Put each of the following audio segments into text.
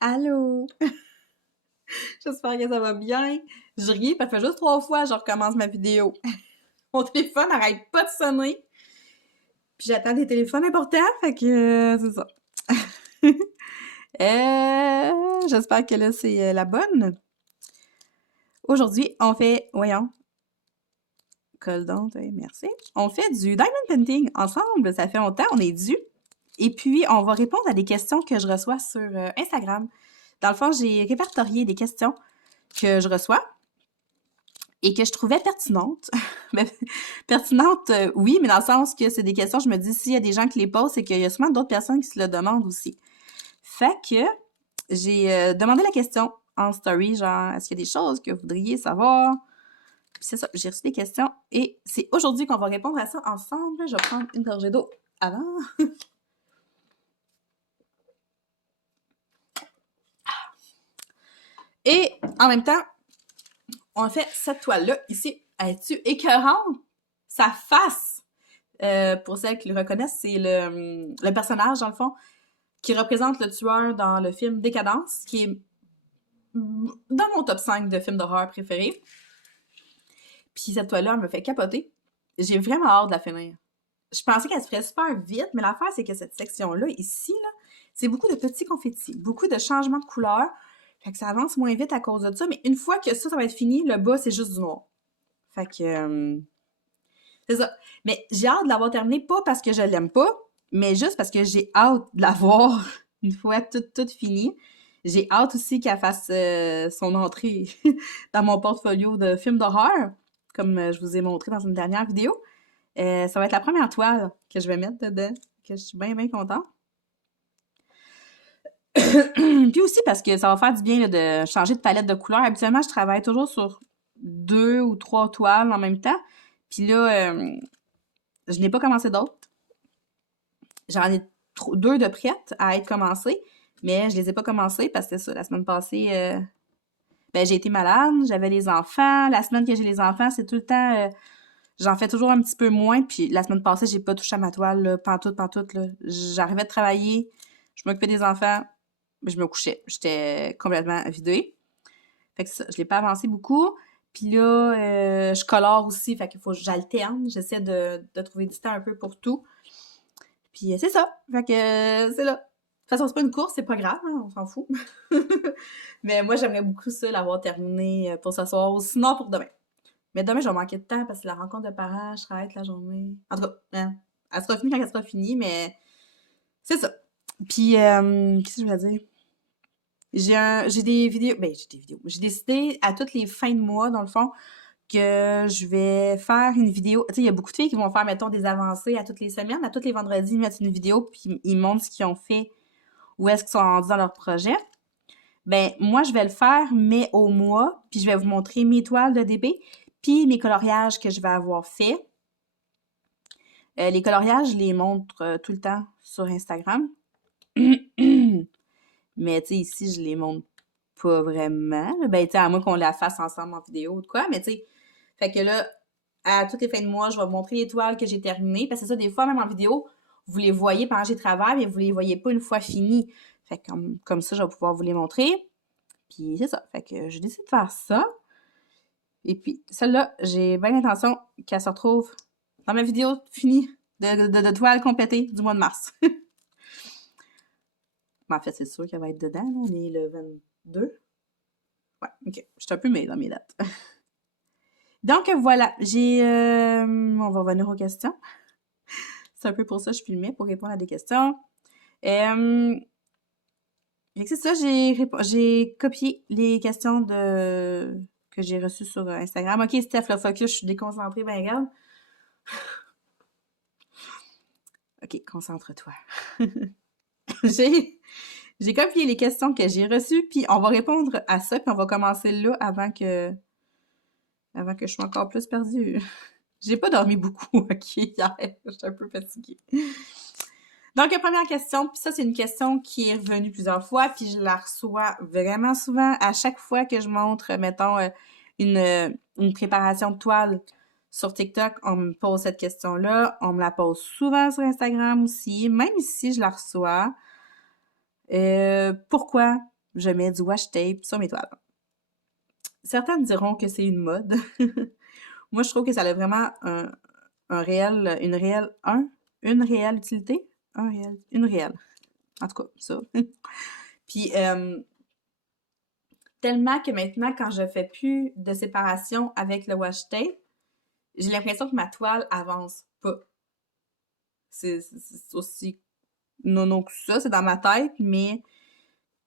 Allô? J'espère que ça va bien. Je ris, parce que ça fait juste 3 fois que je recommence ma vidéo. Mon téléphone n'arrête pas de sonner. Puis j'attends des téléphones importants, fait que c'est ça. J'espère que là, c'est la bonne. Aujourd'hui, on fait, voyons, merci. On fait du diamond painting ensemble. Ça fait longtemps, on est dû. Et puis, on va répondre à des questions que je reçois sur Instagram. Dans le fond, j'ai répertorié des questions que je reçois et que je trouvais pertinentes. Pertinentes, oui, mais dans le sens que c'est des questions, je me dis, s'il y a des gens qui les posent, c'est qu'il y a souvent d'autres personnes qui se le demandent aussi. Fait que j'ai demandé la question en story, genre, est-ce qu'il y a des choses que vous voudriez savoir? Puis c'est ça, j'ai reçu des questions et c'est aujourd'hui qu'on va répondre à ça ensemble. Je vais prendre une gorgée d'eau avant. Et en même temps, on fait cette toile-là ici. Es-tu écœurante? Sa face! Pour celles qui le reconnaissent, c'est le personnage, dans le fond, qui représente le tueur dans le film Décadence, qui est dans mon top 5 de films d'horreur préférés. Puis cette toile-là, elle me fait capoter. J'ai vraiment hâte de la finir. Je pensais qu'elle se ferait super vite, mais l'affaire, c'est que cette section-là, ici, là, c'est beaucoup de petits confettis, beaucoup de changements de couleur. Fait que ça avance moins vite à cause de ça, mais une fois que ça va être fini, le bas, c'est juste du noir. Fait que... c'est ça. Mais j'ai hâte de l'avoir terminé, pas parce que je l'aime pas, mais juste parce que j'ai hâte de l'avoir une fois toute finie. J'ai hâte aussi qu'elle fasse son entrée dans mon portfolio de films d'horreur, comme je vous ai montré dans une dernière vidéo. Ça va être la première toile que je vais mettre dedans, que je suis bien, bien contente. Puis aussi parce que ça va faire du bien là, de changer de palette de couleurs. Habituellement, je travaille toujours sur 2 ou 3 toiles en même temps. Puis là, je n'ai pas commencé d'autres. J'en ai 2 de prêtes à être commencées, mais je les ai pas commencées parce que ça, la semaine passée, j'ai été malade, j'avais les enfants. La semaine que j'ai les enfants, c'est tout le temps... j'en fais toujours un petit peu moins, puis la semaine passée, j'ai pas touché à ma toile, là, pantoute, là. J'arrivais de travailler, je m'occupais des enfants, je me couchais. J'étais complètement vidée. Fait que ça, je l'ai pas avancé beaucoup. Puis là, je colore aussi, fait qu'il faut que j'alterne. J'essaie de trouver du temps un peu pour tout. Puis c'est ça. Fait que c'est là. De toute façon, c'est pas une course, c'est pas grave, hein, on s'en fout. Mais moi, j'aimerais beaucoup ça, l'avoir terminé pour ce soir, ou sinon pour demain. Mais demain, je vais manquer de temps parce que la rencontre de parents, je travaille toute la journée. En tout cas, hein, elle sera finie quand elle sera finie, mais c'est ça. Puis, qu'est-ce que je voulais dire? J'ai des vidéos, j'ai des vidéos. J'ai décidé à toutes les fins de mois, dans le fond, que je vais faire une vidéo. Tu sais, il y a beaucoup de filles qui vont faire, mettons, des avancées à toutes les semaines. À tous les vendredis, ils mettent une vidéo, puis ils montrent ce qu'ils ont fait, où est-ce qu'ils sont rendus dans leur projet. Ben, moi, je vais le faire, mais au mois, puis je vais vous montrer mes toiles de DB, puis mes coloriages que je vais avoir fait. Les coloriages, je les montre tout le temps sur Instagram. Mais, tu sais, ici, je les montre pas vraiment. Ben, tu sais, à moins qu'on la fasse ensemble en vidéo ou de quoi, mais tu sais. Fait que là, à toutes les fins de mois, je vais vous montrer les toiles que j'ai terminées. Parce que ça, des fois, même en vidéo, vous les voyez pendant que j'ai travaillé, mais vous les voyez pas une fois finies. Fait que comme ça, je vais pouvoir vous les montrer. Puis c'est ça. Fait que je décide de faire ça. Et puis, celle-là, j'ai bien l'intention qu'elle se retrouve dans ma vidéo finie de toiles complétées du mois de mars. Mais en fait, c'est sûr qu'elle va être dedans. Là. On est le 22. Ouais, ok. Je suis un peu mêlée dans mes dates. Donc voilà, on va revenir aux questions. C'est un peu pour ça que je filmais, pour répondre à des questions. C'est ça, j'ai copié les questions que j'ai reçues sur Instagram. Ok, Steph, le focus, je suis déconcentrée, ben regarde. Ok, concentre-toi. J'ai copié les questions que j'ai reçues, puis on va répondre à ça, puis on va commencer là avant que je sois encore plus perdue. J'ai pas dormi beaucoup, ok, hier. J'étais un peu fatiguée. Donc, première question, puis ça, c'est une question qui est revenue plusieurs fois, puis je la reçois vraiment souvent. À chaque fois que je montre, mettons, une préparation de toile sur TikTok, on me pose cette question-là. On me la pose souvent sur Instagram aussi. Même ici, je la reçois. Pourquoi je mets du washi tape sur mes toiles. Certains diront que c'est une mode. Moi, je trouve que ça a vraiment une réelle utilité. Une réelle. En tout cas, ça. Puis, tellement que maintenant, quand je fais plus de séparation avec le washi tape, j'ai l'impression que ma toile avance pas. C'est aussi nono que ça, c'est dans ma tête, mais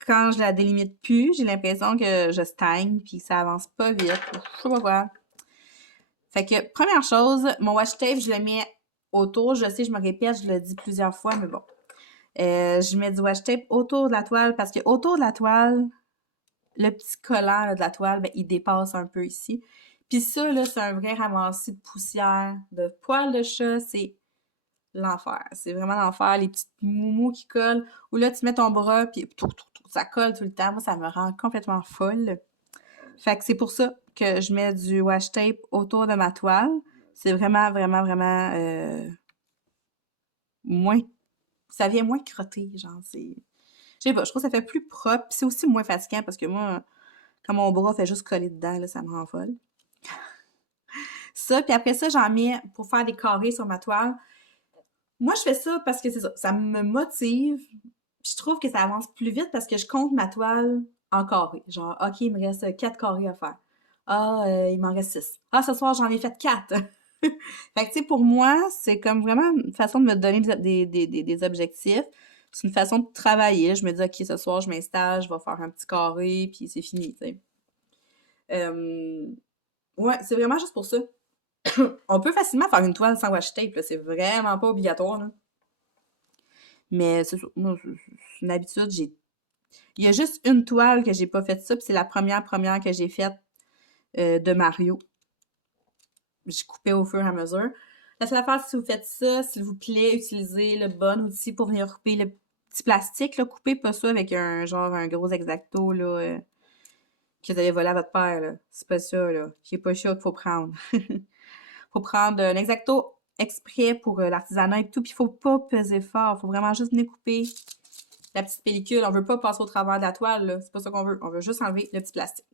quand je la délimite plus, j'ai l'impression que je stagne puis que ça avance pas vite. Je sais pas quoi. Fait que, première chose, mon washi tape, je le mets autour. Je sais, je me répète, je le dis plusieurs fois, mais bon. Je mets du washi tape autour de la toile parce que autour de la toile, le petit collant là, de la toile, ben, il dépasse un peu ici. Puis ça, là, c'est un vrai ramassis de poussière, de poils de chat, c'est l'enfer. C'est vraiment l'enfer, les petites moumous qui collent. Ou là, tu mets ton bras, puis ça colle tout le temps. Moi, ça me rend complètement folle. Fait que c'est pour ça que je mets du washi tape autour de ma toile. C'est vraiment, vraiment, vraiment moins... Ça vient moins crotter, genre, c'est... Je sais pas, je trouve que ça fait plus propre. Puis c'est aussi moins fatigant parce que moi, quand mon bras fait juste coller dedans, là, ça me rend folle. Ça, puis après ça, j'en mets pour faire des carrés sur ma toile. Moi, je fais ça parce que c'est ça, ça me motive. Puis je trouve que ça avance plus vite parce que je compte ma toile en carrés. Genre, OK, il me reste 4 carrés à faire. Ah, il m'en reste 6. Ah, ce soir, j'en ai fait 4. Fait que, tu sais, pour moi, c'est comme vraiment une façon de me donner des objectifs. C'est une façon de travailler. Je me dis, OK, ce soir, je m'installe, je vais faire un petit carré, puis c'est fini, tu sais. Ouais, c'est vraiment juste pour ça. On peut facilement faire une toile sans washi tape, là. C'est vraiment pas obligatoire, là. Mais c'est moi, c'est une habitude. Il y a juste une toile que j'ai pas fait ça, puis c'est la première que j'ai faite de Mario. J'ai coupé au fur et à mesure. La seule affaire, si vous faites ça, s'il vous plaît, utilisez le bon outil pour venir couper le petit plastique, là. Coupez pas ça avec un gros X-Acto, là, que vous avez volé à votre père, là. C'est pas ça, là. C'est pas ça qu'il faut prendre. Faut prendre un X-Acto exprès pour l'artisanat et tout, puis faut pas peser fort. Faut vraiment juste venir couper la petite pellicule. On veut pas passer au travers de la toile, là. C'est pas ça qu'on veut. On veut juste enlever le petit plastique.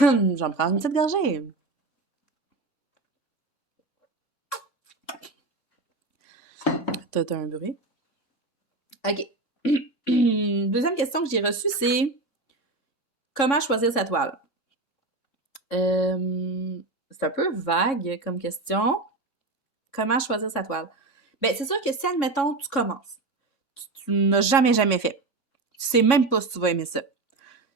J'en prends une petite gorgée. T'as un bruit. OK. Deuxième question que j'ai reçue, c'est comment choisir sa toile? C'est un peu vague comme question. Comment choisir sa toile? Ben, c'est sûr que si, admettons, tu commences, tu n'as jamais fait, tu sais même pas si tu vas aimer ça.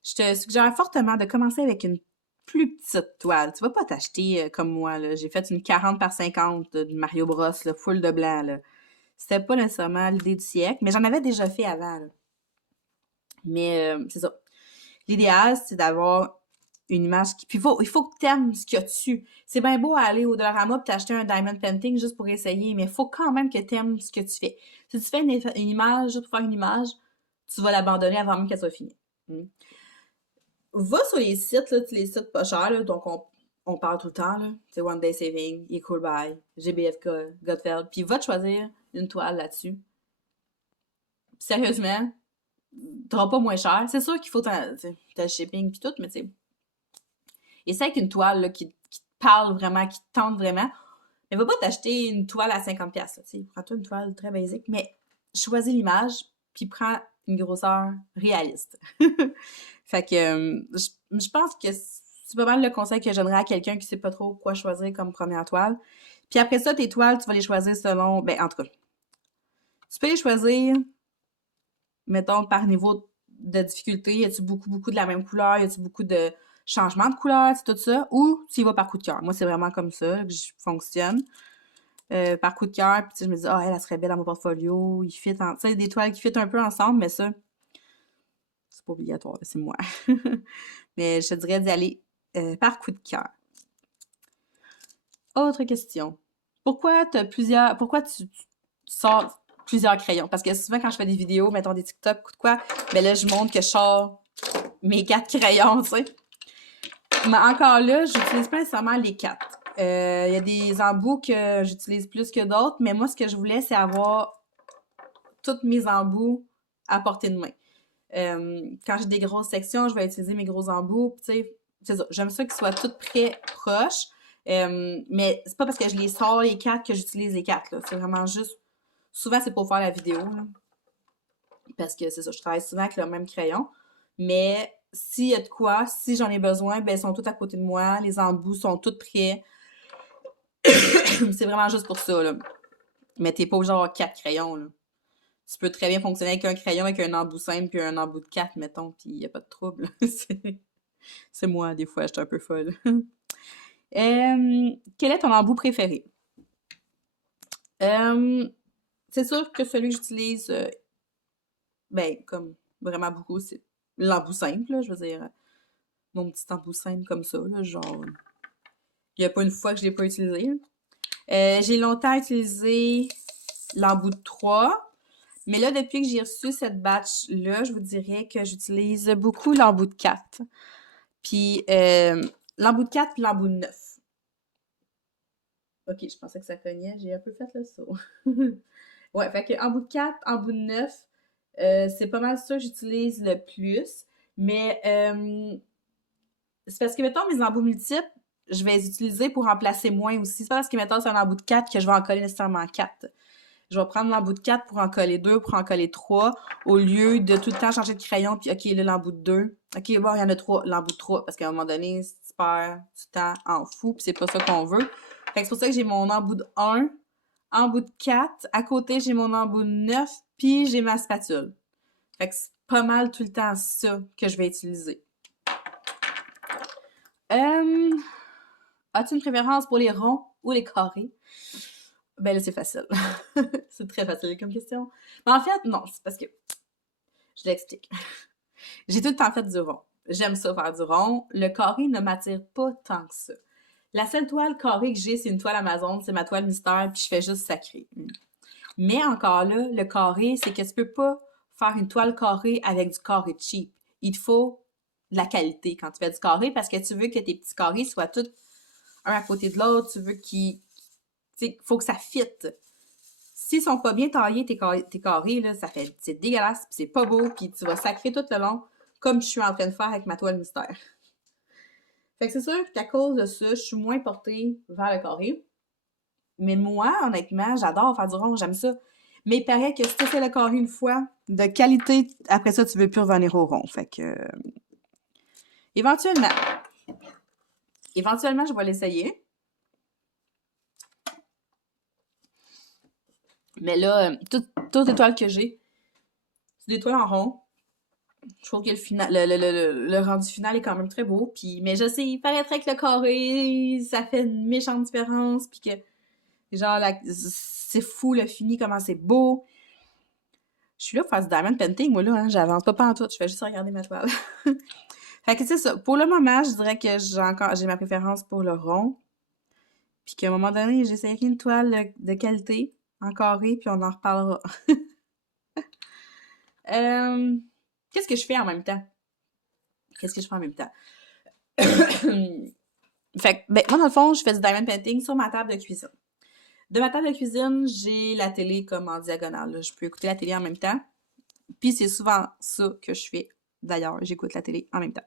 Je te suggère fortement de commencer avec une plus petite toile. Tu vas pas t'acheter comme moi, là. J'ai fait une 40 par 50 de Mario Bros, là, full de blanc, là. C'était pas nécessairement l'idée du siècle, mais j'en avais déjà fait avant, là. Mais c'est ça. L'idéal, c'est d'avoir une image qui... Puis il faut que t'aimes ce qu'il y a dessus. C'est bien beau aller au Dollarama et t'acheter un diamond painting juste pour essayer, mais il faut quand même que t'aimes ce que tu fais. Si tu fais une image juste pour faire une image, tu vas l'abandonner avant même qu'elle soit finie. Va sur les sites, là, les sites pas chers, là, donc on parle tout le temps, là. C'est One Day Saving, Equal Buy, GBFK, Gutfeld, puis va te choisir une toile là-dessus. Sérieusement, t'auras pas moins cher. C'est sûr qu'il faut ta shipping puis tout, mais tu sais, essaie avec une toile là, qui te parle vraiment, qui te tente vraiment. Mais va pas t'acheter une toile à 50$, là, tu sais. Prends-toi une toile très basique, mais choisis l'image, puis prends une grosseur réaliste. Fait que je pense que c'est pas mal le conseil que je donnerais à quelqu'un qui sait pas trop quoi choisir comme première toile. Puis après ça, tes toiles, tu vas les choisir selon... Ben, en tout cas, tu peux les choisir, mettons, par niveau de difficulté. Y a-tu beaucoup de la même couleur? Y a-tu beaucoup de changements de couleur? C'est tout ça. Ou tu y vas par coup de cœur. Moi, c'est vraiment comme ça que je fonctionne. Par coup de cœur. Puis je me dis, ah, elle serait belle dans mon portfolio. Il fit en... Tu sais, des toiles qui fit un peu ensemble, mais ça, c'est pas obligatoire. C'est moi. Mais je te dirais d'y aller par coup de cœur. Autre question. Pourquoi tu sors plusieurs crayons? Parce que souvent, quand je fais des vidéos, mettons des TikTok ou de quoi, ben là, je montre que je sors mes 4 crayons, tu sais. Mais encore là, j'utilise pas nécessairement les 4. Il y a des embouts que j'utilise plus que d'autres, mais moi, ce que je voulais, c'est avoir tous mes embouts à portée de main. Quand j'ai des grosses sections, je vais utiliser mes gros embouts. Tu sais, c'est ça. J'aime ça qu'ils soient tous près, proches. Mais c'est pas parce que je les sors les 4 que j'utilise les 4, là. C'est vraiment juste... Souvent, c'est pour faire la vidéo, là. Parce que c'est ça, je travaille souvent avec le même crayon. Mais s'il y a de quoi, si j'en ai besoin, ben ils sont tous à côté de moi. Les embouts sont tous prêts. C'est vraiment juste pour ça, là. Mais t'es pas obligé d'avoir 4 crayons, là. Tu peux très bien fonctionner avec un crayon, avec un embout simple, puis un embout de 4, mettons, puis y a pas de trouble. C'est moi, des fois, j'étais un peu folle. Quel est ton embout préféré? C'est sûr que celui que j'utilise, ben, comme vraiment beaucoup, c'est l'embout simple, là, je veux dire, mon petit embout simple comme ça, là, genre, il n'y a pas une fois que je l'ai pas utilisé. J'ai longtemps utilisé l'embout de 3, mais là, depuis que j'ai reçu cette batch-là, je vous dirais que j'utilise beaucoup l'embout de 4. Puis l'embout de 4 puis l'embout de 9. Ok, je pensais que ça cognait, j'ai un peu fait le saut. Ouais, fait que embout de 4, embout de 9, c'est pas mal ça que j'utilise le plus. Mais c'est parce que, mettons, mes embouts multiples, je vais les utiliser pour remplacer moins aussi. C'est pas parce que, mettons, c'est un embout de 4 que je vais en coller nécessairement 4. Je vais prendre l'embout de 4 pour en coller 2, pour en coller 3, au lieu de tout le temps changer de crayon, puis OK, là, l'embout de 2. OK, bon, il y en a 3, l'embout de 3, parce qu'à un moment donné, tu perds du temps en fou, puis c'est pas ça qu'on veut. Fait que c'est pour ça que j'ai mon embout de 1, embout de 4, à côté, j'ai mon embout de 9, puis j'ai ma spatule. Fait que c'est pas mal tout le temps ça que je vais utiliser. As-tu une préférence pour les ronds ou les carrés? Ben là, c'est facile. C'est très facile comme question. Mais en fait, non, c'est parce que... Je l'explique. J'ai tout le temps fait du rond. J'aime ça faire du rond. Le carré ne m'attire pas tant que ça. La seule toile carrée que j'ai, c'est une toile Amazon, c'est ma toile mystère, puis je fais juste sacré. Mais encore là, le carré, c'est que tu peux pas faire une toile carrée avec du carré cheap. Il te faut de la qualité quand tu fais du carré parce que tu veux que tes petits carrés soient tous un à côté de l'autre. Tu veux qu'il faut que ça fitte. S'ils sont pas bien taillés, tes carrés, là, ça fait, c'est dégueulasse, pis c'est pas beau, puis tu vas sacrer tout le long, comme je suis en train de faire avec ma toile mystère. Fait que c'est sûr qu'à cause de ça, je suis moins portée vers le carré. Mais moi, honnêtement, j'adore faire du rond, j'aime ça. Mais il paraît que si tu fais le carré une fois, de qualité, après ça, tu veux plus revenir au rond. Fait que, éventuellement, je vais l'essayer. Mais là, toutes les toiles que j'ai, c'est des toiles en rond. Je trouve que le rendu final est quand même très beau. Puis, mais je sais, il paraîtrait que le carré, ça fait une méchante différence. Puis que, genre, c'est fou le fini, comment c'est beau. Je suis là pour faire du diamond painting, moi, là. Hein, j'avance pas pantoute, je fais juste regarder ma toile. Fait que c'est ça. Pour le moment, je dirais que j'ai ma préférence pour le rond. Puis qu'à un moment donné, j'essaierai une toile de qualité, en carré, puis on en reparlera. Qu'est-ce que je fais en même temps? Qu'est-ce que je fais en même temps? Fait que, ben, moi, dans le fond, je fais du diamond painting sur ma table de cuisine. De ma table de cuisine, j'ai la télé comme en diagonale. Là. Je peux écouter la télé en même temps. Puis c'est souvent ça que je fais. D'ailleurs, j'écoute la télé en même temps.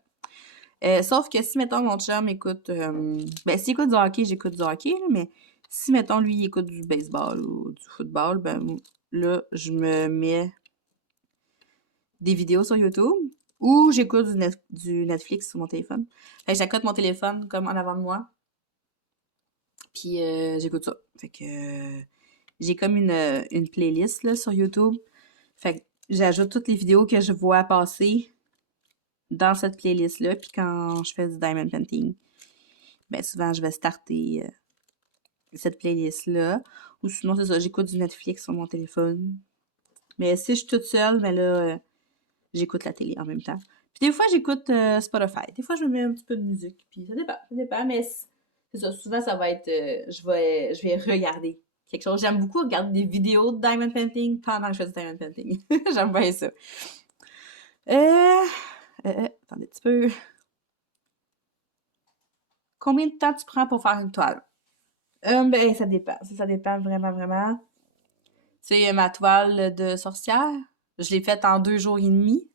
Sauf que si, mettons, mon chum écoute... ben, s'il écoute du hockey, j'écoute du hockey, là, mais si, mettons, lui, il écoute du baseball ou du football, ben là, je me mets des vidéos sur YouTube ou j'écoute du Netflix sur mon téléphone. Fait que j'accote mon téléphone comme en avant de moi. Puis j'écoute ça. Fait que j'ai comme une playlist là, sur YouTube. Fait que j'ajoute toutes les vidéos que je vois passer dans cette playlist-là. Puis quand je fais du diamond painting, ben souvent je vais starter cette playlist-là. Ou sinon, c'est ça, j'écoute du Netflix sur mon téléphone. Mais si je suis toute seule, ben là, j'écoute la télé en même temps. Puis des fois, j'écoute Spotify. Des fois, je me mets un petit peu de musique. Puis ça dépend, mais c'est ça. Souvent, ça va être, je vais regarder quelque chose. J'aime beaucoup regarder des vidéos de diamond painting pendant que je fais du diamond painting. J'aime bien ça. Attendez un petit peu. Combien de temps tu prends pour faire une toile? Ben, ça dépend. Ça dépend vraiment, vraiment. Tu sais, ma toile de sorcière, je l'ai faite en 2 jours et demi.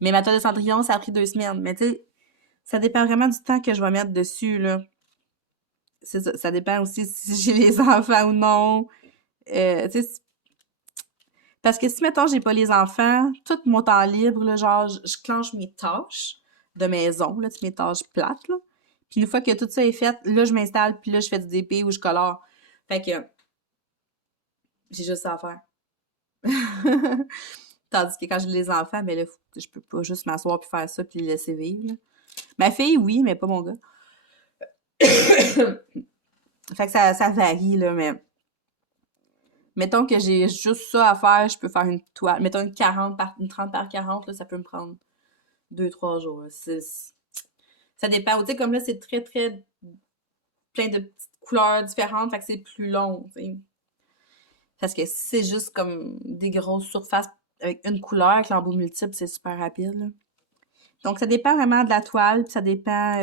Mais ma toile de Cendrillon, ça a pris 2 semaines. Mais tu sais, ça dépend vraiment du temps que je vais mettre dessus, là. C'est ça. Ça dépend aussi si j'ai les enfants ou non. Tu sais, parce que si, mettons, j'ai pas les enfants, tout mon temps libre, là, genre, je clenche mes tâches de maison, là, tu sais, mes tâches plates, là. Puis une fois que tout ça est fait, là, je m'installe, puis là, je fais du DP ou je colore. Fait que j'ai juste ça à faire. Tandis que quand j'ai les enfants, ben là, je peux pas juste m'asseoir puis faire ça puis les laisser vivre, là. Ma fille, oui, mais pas mon gars. Fait que ça varie, là, mais mettons que j'ai juste ça à faire, je peux faire une toile. Mettons une 30 par 40, là, ça peut me prendre 2, 3 jours. Ça dépend. Tu sais, comme là, c'est très, très plein de petites couleurs différentes, fait que c'est plus long, tu sais. Parce que si c'est juste comme des grosses surfaces avec une couleur, avec l'embout multiple, c'est super rapide, là. Donc, ça dépend vraiment de la toile, puis ça dépend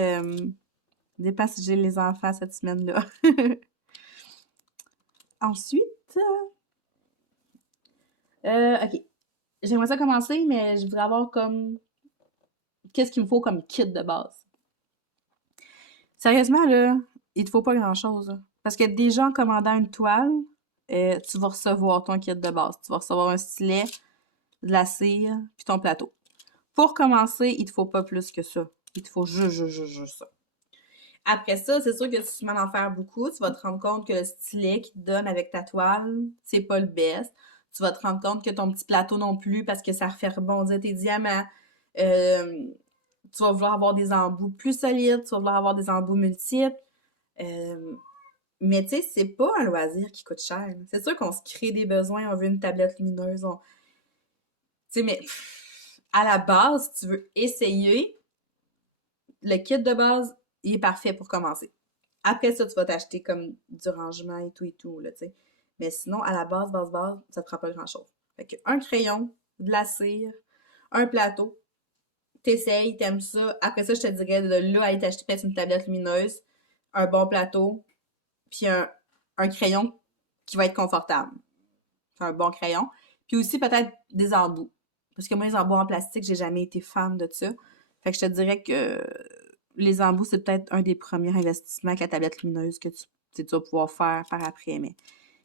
si j'ai les enfants cette semaine-là. Ensuite, OK. J'aimerais ça commencer, mais je voudrais avoir comme... Qu'est-ce qu'il me faut comme kit de base? Sérieusement, là, il te faut pas grand-chose, là. Parce que déjà, en commandant une toile, tu vas recevoir ton kit de base. Tu vas recevoir un stylet, de la cire, puis ton plateau. Pour commencer, il te faut pas plus que ça. Il te faut juste ça. Après ça, c'est sûr que si tu m'en en faire beaucoup, tu vas te rendre compte que le stylet qui te donne avec ta toile, c'est pas le best. Tu vas te rendre compte que ton petit plateau non plus, parce que ça refait rebondir tes diamants. Euh, Tu vas vouloir avoir des embouts plus solides, tu vas vouloir avoir des embouts multiples. Euh, mais tu sais, c'est pas un loisir qui coûte cher. C'est sûr qu'on se crée des besoins, on veut une tablette lumineuse. Tu sais, mais à la base, si tu veux essayer, le kit de base, il est parfait pour commencer. Après ça, tu vas t'acheter comme du rangement et tout, là, tu sais. Mais sinon, à la base, ça te prend pas grand-chose. Fait que un crayon, de la cire, un plateau, t'essayes, t'aimes ça. Après ça, je te dirais de là aller t'acheter peut-être une tablette lumineuse, un bon plateau, puis un crayon qui va être confortable. Un bon crayon. Puis aussi peut-être des embouts. Parce que moi, les embouts en plastique, j'ai jamais été fan de ça. Fait que je te dirais que les embouts, c'est peut-être un des premiers investissements avec la tablette lumineuse que tu vas pouvoir faire par après. Mais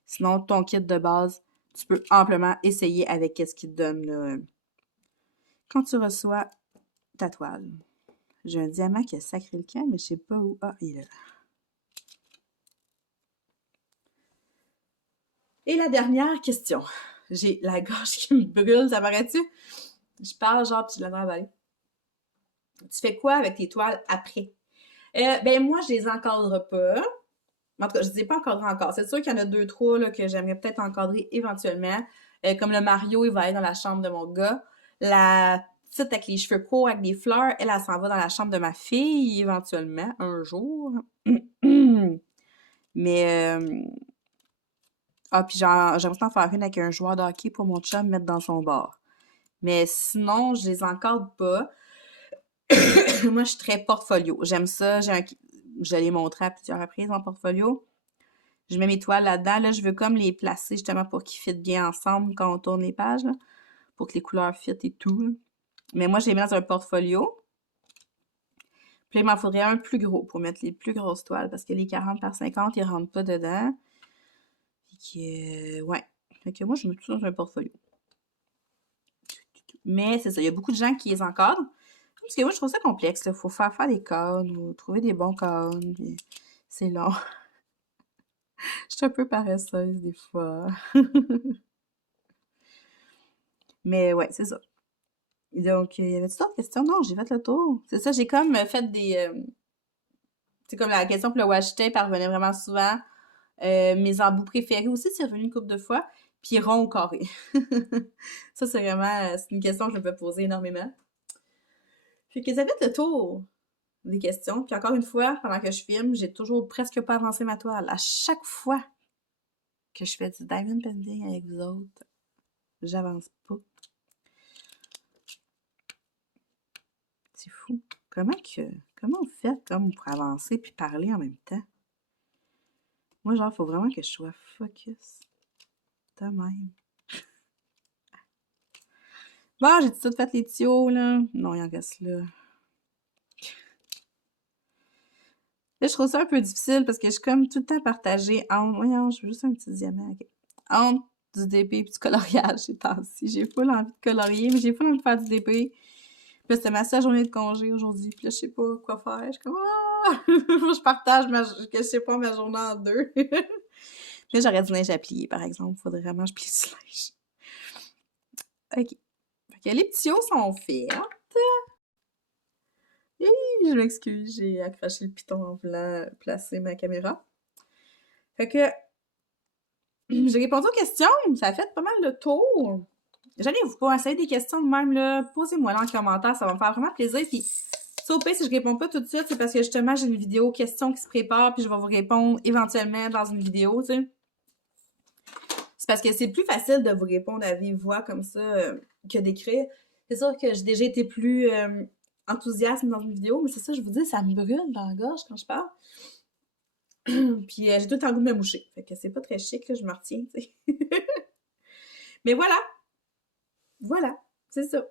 sinon, ton kit de base, tu peux amplement essayer avec ce qu'il te donne là, quand tu reçois ta toile. J'ai un diamant qui a sacré le camp, mais je sais pas où. Ah, il est là. Et la dernière question. J'ai la gorge qui me brûle, ça paraît-tu? Je parle genre, puis je la avaler. Tu fais quoi avec tes toiles après? Ben moi, je les encadre pas. En tout cas, je ne les ai pas encadrées encore. C'est sûr qu'il y en a 2, 3 là, que j'aimerais peut-être encadrer éventuellement. Comme le Mario, il va aller dans la chambre de mon gars. La petite avec les cheveux courts, avec des fleurs, elle s'en va dans la chambre de ma fille, éventuellement, un jour. Mais, ah, puis j'aimerais en faire une avec un joueur de hockey pour mon chum mettre dans son bar. Mais sinon, je les encadre pas. Moi, je suis très portfolio. J'aime ça. Je l'ai montré à plusieurs reprises, mon portfolio. Je mets mes toiles là-dedans. Là, je veux comme les placer justement pour qu'ils fitent bien ensemble quand on tourne les pages, là, pour que les couleurs fitent et tout, là. Mais moi, je les mets dans un portfolio. Puis là, il m'en faudrait un plus gros pour mettre les plus grosses toiles parce que les 40 par 50, ils rentrent pas dedans. Ouais. Fait que moi, je mets tout ça dans un portfolio. Mais c'est ça, il y a beaucoup de gens qui les encadrent. Parce que moi, je trouve ça complexe. Il faut faire des codes ou trouver des bons codes. C'est long. Je suis un peu paresseuse des fois. Mais ouais, c'est ça. Donc, il y avait d'autres questions? Non, j'ai fait le tour. C'est ça, j'ai comme fait des... c'est comme la question pour le washi tape, elle revenait vraiment souvent. Mes embouts préférés aussi, c'est revenu une couple de fois. Puis rond ou carré. Ça, c'est vraiment... c'est une question que je me peux poser énormément. Fait que ça fait le tour des questions. Puis encore une fois, pendant que je filme, j'ai toujours presque pas avancé ma toile. À chaque fois que je fais du diamond painting avec vous autres, j'avance pas. C'est fou. Comment on fait comme pour avancer puis parler en même temps? Moi, genre, faut vraiment que je sois focus. De même. Bon, j'ai tout fait les tuyaux, là. Non, il en reste là. Là, je trouve ça un peu difficile parce que je suis comme tout le temps partagée entre... Voyons, je veux juste un petit diamant, ok. Entre du DP et du coloriage ces temps-ci. J'ai pas envie de colorier, mais j'ai pas envie de faire du DP. Puis là, c'était ma seule journée de congé aujourd'hui. Puis là, je sais pas quoi faire. Je suis comme, ah! Je partage que je sais pas ma journée en deux. Puis là, j'aurais du linge à plier, par exemple. Faudrait vraiment que je plie du linge. Ok. Fait que les petits tuyaux sont faits. Je m'excuse, j'ai accroché le piton en voulant placer ma caméra. Fait que j'ai répondu aux questions, ça a fait pas mal de tours. J'allais vous conseiller des questions de même, là. Posez-moi là en commentaire, ça va me faire vraiment plaisir. Puis, si au pire, si je réponds pas tout de suite, c'est parce que justement, j'ai une vidéo questions qui se prépare, puis je vais vous répondre éventuellement dans une vidéo, tu sais. C'est parce que c'est plus facile de vous répondre à vive voix comme ça que d'écrire. C'est sûr que j'ai déjà été plus enthousiaste dans une vidéo, mais c'est ça, je vous dis, ça me brûle dans la gorge quand je parle. Puis j'ai tout le temps le goût de me moucher. Fait que c'est pas très chic, là, je me retiens, tu sais. Mais voilà! Voilà! C'est ça.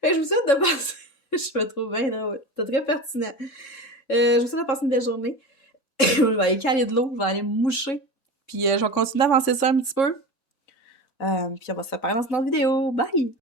Fait que je vous souhaite de passer... je me trouve bien drôle. C'est très pertinent. Je vous souhaite de passer une belle journée. Je vais aller caler de l'eau, je vais aller me moucher. Puis je vais continuer d'avancer ça un petit peu. Puis on va se reparler dans une autre vidéo. Bye!